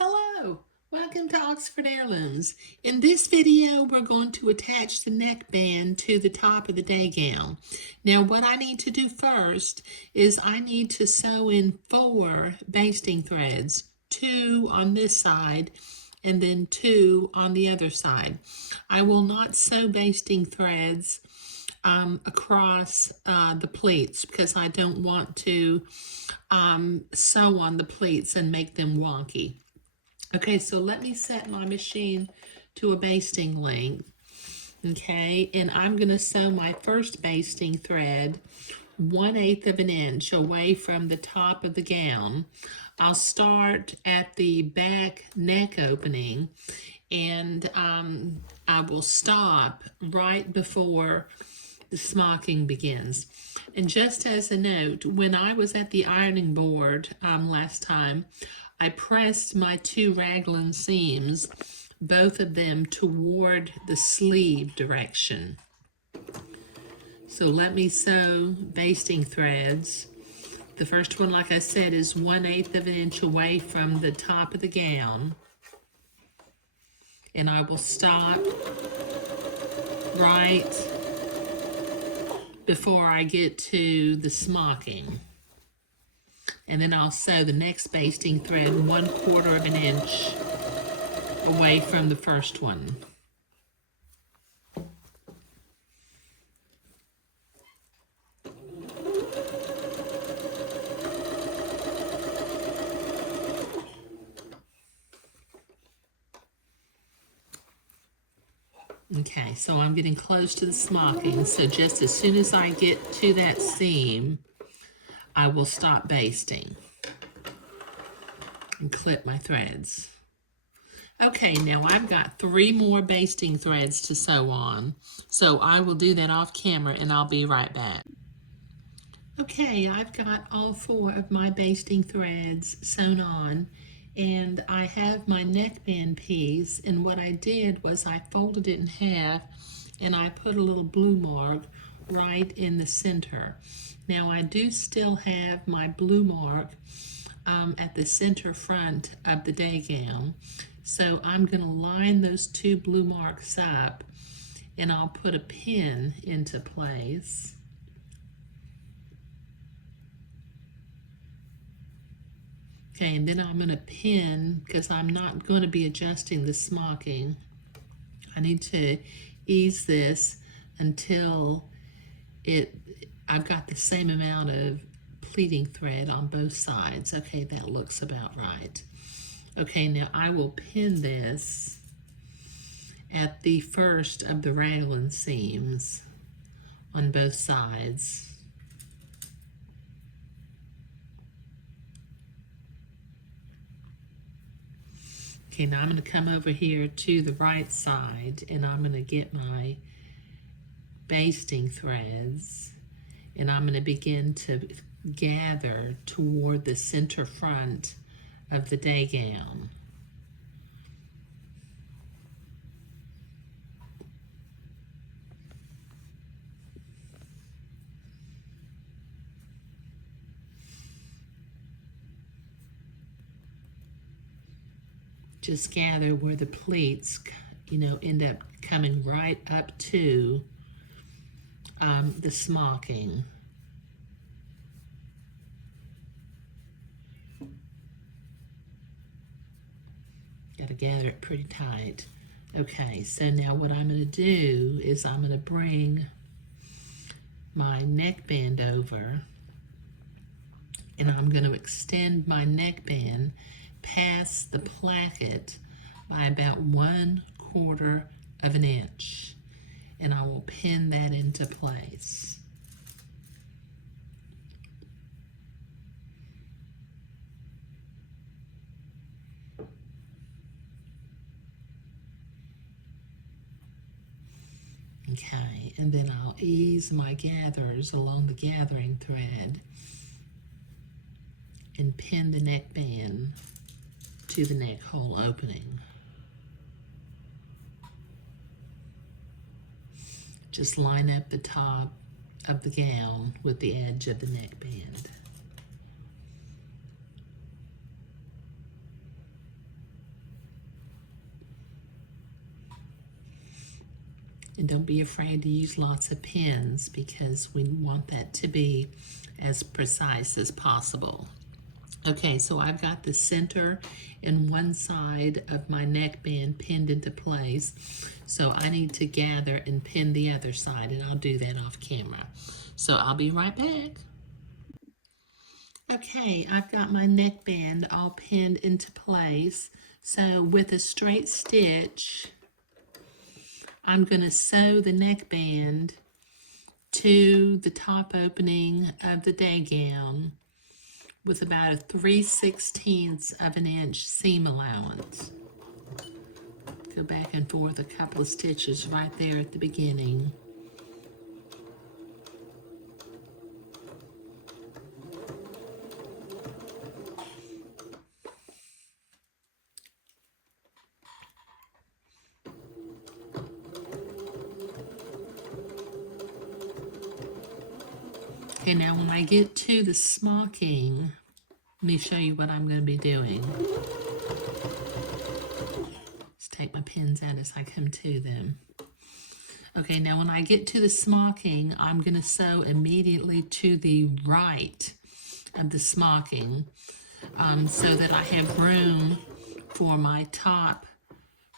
Hello, welcome to Oxford Heirlooms. In this video, we're going to attach the neckband to the top of the day gown. Now, what I need to do first is I need to sew in 4 basting threads, 2 on this side and then 2 on the other side. I will not sew basting threads across the pleats because I don't want to sew on the pleats and make them wonky. Okay, so let me set my machine to a basting length. Okay, and I'm going to sew my first basting thread 1/8 of an inch away from the top of the gown. I'll start at the back neck opening and I will stop right before the smocking begins. And just as a note, when I was at the ironing board last time, I pressed my 2 raglan seams, both of them toward the sleeve direction. So let me sew basting threads. The first one, like I said, is 1/8 of an inch away from the top of the gown. And I will stop right before I get to the smocking. And then I'll sew the next basting thread 1/4 of an inch away from the first one. Okay, so I'm getting close to the smocking, so just as soon as I get to that seam, I will stop basting and clip my threads. Okay, now I've got 3 more basting threads to sew on, so I will do that off camera and I'll be right back. Okay, I've got all 4 of my basting threads sewn on, and I have my neckband piece, and what I did was I folded it in half and I put a little blue mark right in the center. Now I do still have my blue mark at the center front of the day gown, so I'm going to line those 2 blue marks up and I'll put a pin into place. Okay, and then I'm going to pin, because I'm not going to be adjusting the smocking. I need to ease this until I've got the same amount of pleating thread on both sides. Okay, that looks about right. Okay, now I will pin this at the first of the raglan seams on both sides. Okay, now I'm going to come over here to the right side and I'm going to get my basting threads and I'm going to begin to gather toward the center front of the day gown. Just gather where the pleats, end up coming right up to the smocking. Got to gather it pretty tight. Okay, so now what I'm going to do is I'm going to bring my neckband over and I'm going to extend my neckband past the placket by about 1/4 of an inch, and I will pin that into place. Okay, and then I'll ease my gathers along the gathering thread and pin the neckband to the neck hole opening. Just line up the top of the gown with the edge of the neckband. And don't be afraid to use lots of pins because we want that to be as precise as possible. Okay, so I've got the center and one side of my neckband pinned into place. So I need to gather and pin the other side, and I'll do that off camera. So I'll be right back. Okay, I've got my neckband all pinned into place. So with a straight stitch, I'm going to sew the neckband to the top opening of the day gown with about a 3/16 of an inch seam allowance. Go back and forth a couple of stitches right there at the beginning. Okay, now when I get to the smocking, let me show you what I'm going to be doing. Just take my pins out as I come to them. Okay, now when I get to the smocking, I'm going to sew immediately to the right of the smocking so that I have room for my top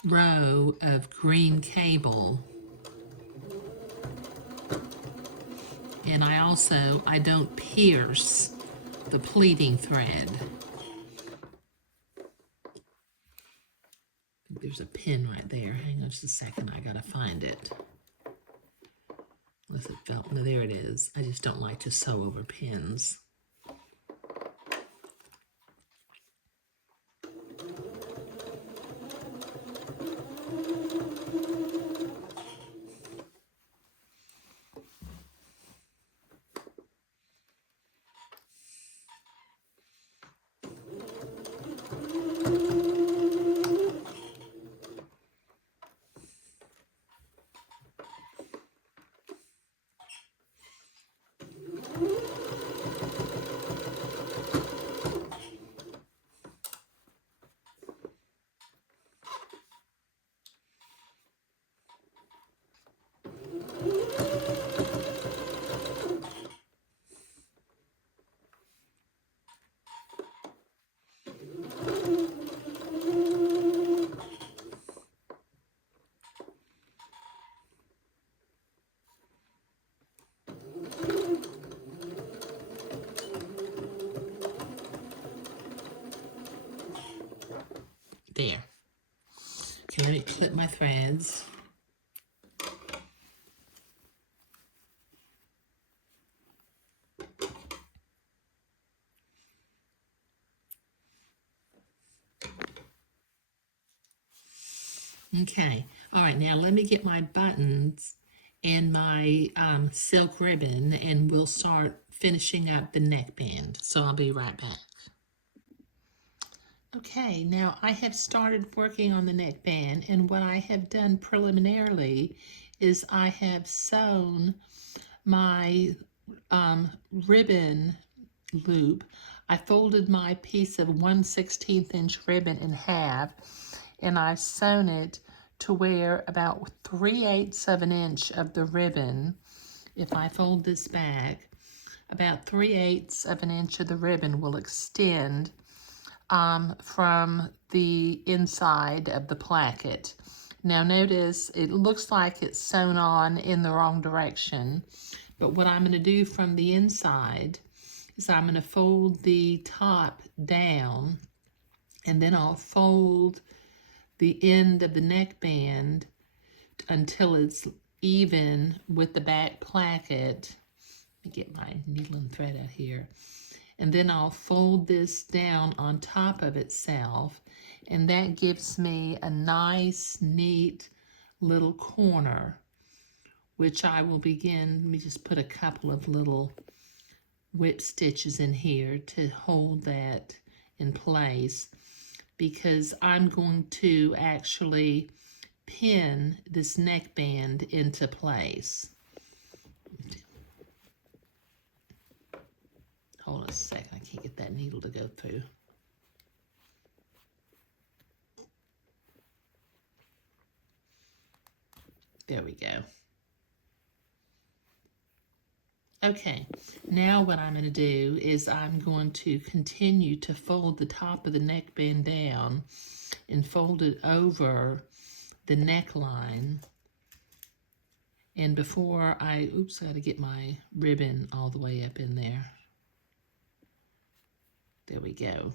row of green cable. And I don't pierce the pleating thread. There's a pin right there. Hang on just a second, I gotta find it. Unless it fell, no, there it is. I just don't like to sew over pins. There. Okay, let me clip my threads. Okay, all right, now let me get my buttons and my silk ribbon, and we'll start finishing up the neckband. So I'll be right back. Okay, now I have started working on the neckband, and what I have done preliminarily is I have sewn my ribbon loop. I folded my piece of 1/16 inch ribbon in half, and I've sewn it to where about 3/8 of an inch of the ribbon, if I fold this back, about 3/8 of an inch of the ribbon will extend from the inside of the placket. Now notice it looks like it's sewn on in the wrong direction, but what I'm going to do from the inside is I'm going to fold the top down, and then I'll fold the end of the neckband until it's even with the back placket. Let me get my needle and thread out here. And then I'll fold this down on top of itself, and that gives me a nice, neat little corner, which I will begin. Let me just put a couple of little whip stitches in here to hold that in place, because I'm going to actually pin this neckband into place. Hold on a second, I can't get that needle to go through. There we go. Okay, now what I'm going to do is I'm going to continue to fold the top of the neckband down and fold it over the neckline. And before I, oops, I got to get my ribbon all the way up in there. There we go.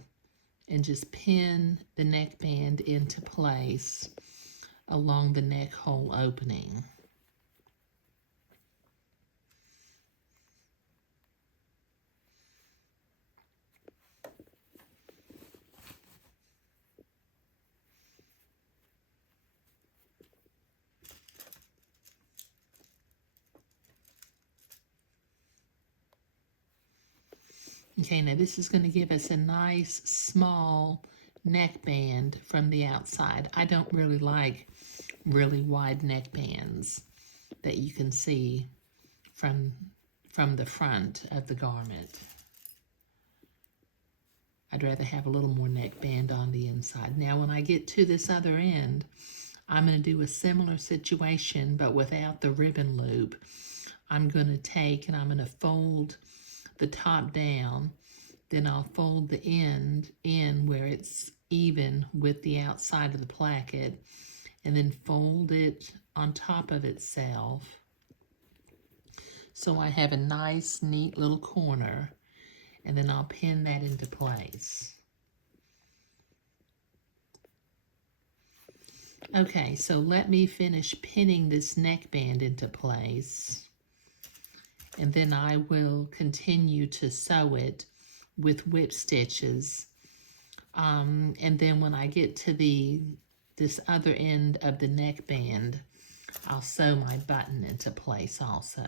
And just pin the neckband into place along the neck hole opening. Okay, now this is going to give us a nice small neckband from the outside. I don't really like really wide neckbands that you can see from the front of the garment. I'd rather have a little more neckband on the inside. Now when I get to this other end, I'm going to do a similar situation but without the ribbon loop. I'm going to take and I'm going to fold the top down, then I'll fold the end in where it's even with the outside of the placket, and then fold it on top of itself. So I have a nice, neat little corner, and then I'll pin that into place. Okay, so let me finish pinning this neckband into place. And then I will continue to sew it with whip stitches. And then when I get to this other end of the neckband, I'll sew my button into place also.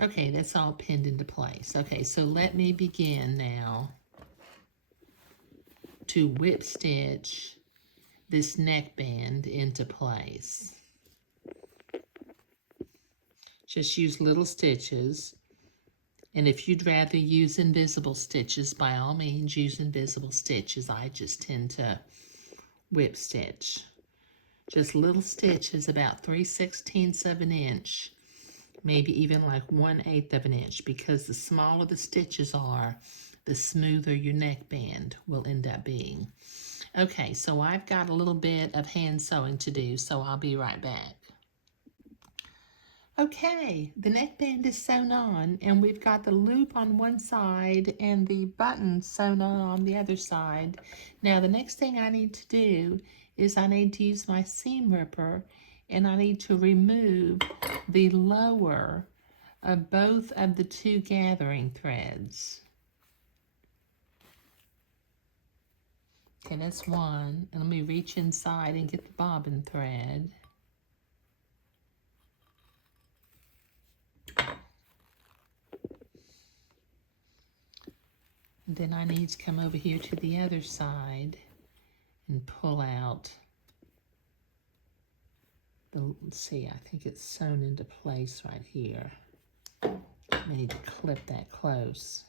Okay, that's all pinned into place. Okay, so let me begin now to whip stitch this neckband into place. Just use little stitches, and if you'd rather use invisible stitches, by all means use invisible stitches. I just tend to whip stitch. Just little stitches about 3/16 of an inch, maybe even like 1/8 of an inch, because the smaller the stitches are, the smoother your neckband will end up being. Okay, so I've got a little bit of hand sewing to do, so I'll be right back. Okay, the neckband is sewn on, and we've got the loop on one side and the button sewn on the other side. Now the next thing I need to do is I need to use my seam ripper, and I need to remove the lower of both of the two gathering threads. Okay, that's one. And let me reach inside and get the bobbin thread. Then I need to come over here to the other side and pull out the, let's see, I think it's sewn into place right here. I need to clip that close.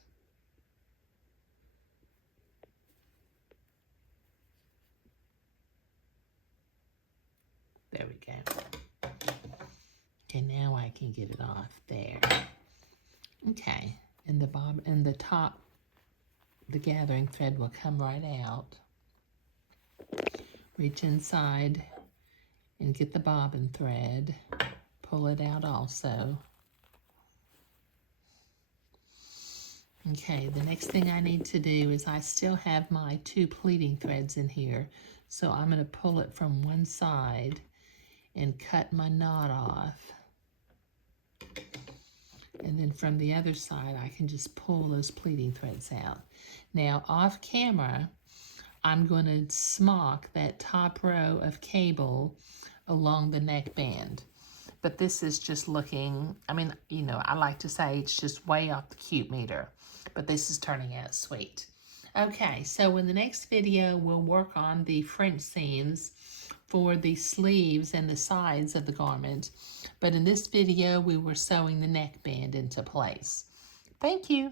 There we go. Okay, now I can get it off there. Okay, and the top, the gathering thread will come right out. Reach inside and get the bobbin thread. Pull it out also. Okay, the next thing I need to do is I still have my two pleating threads in here, so I'm going to pull it from one side and cut my knot off. And then from the other side, I can just pull those pleating threads out. Now, off camera, I'm going to smock that top row of cable along the neckband. But this is just looking, I mean, you know, I like to say it's just way off the cute meter. But this is turning out sweet. Okay, so in the next video, we'll work on the French seams for the sleeves and the sides of the garment. But in this video, we were sewing the neckband into place. Thank you.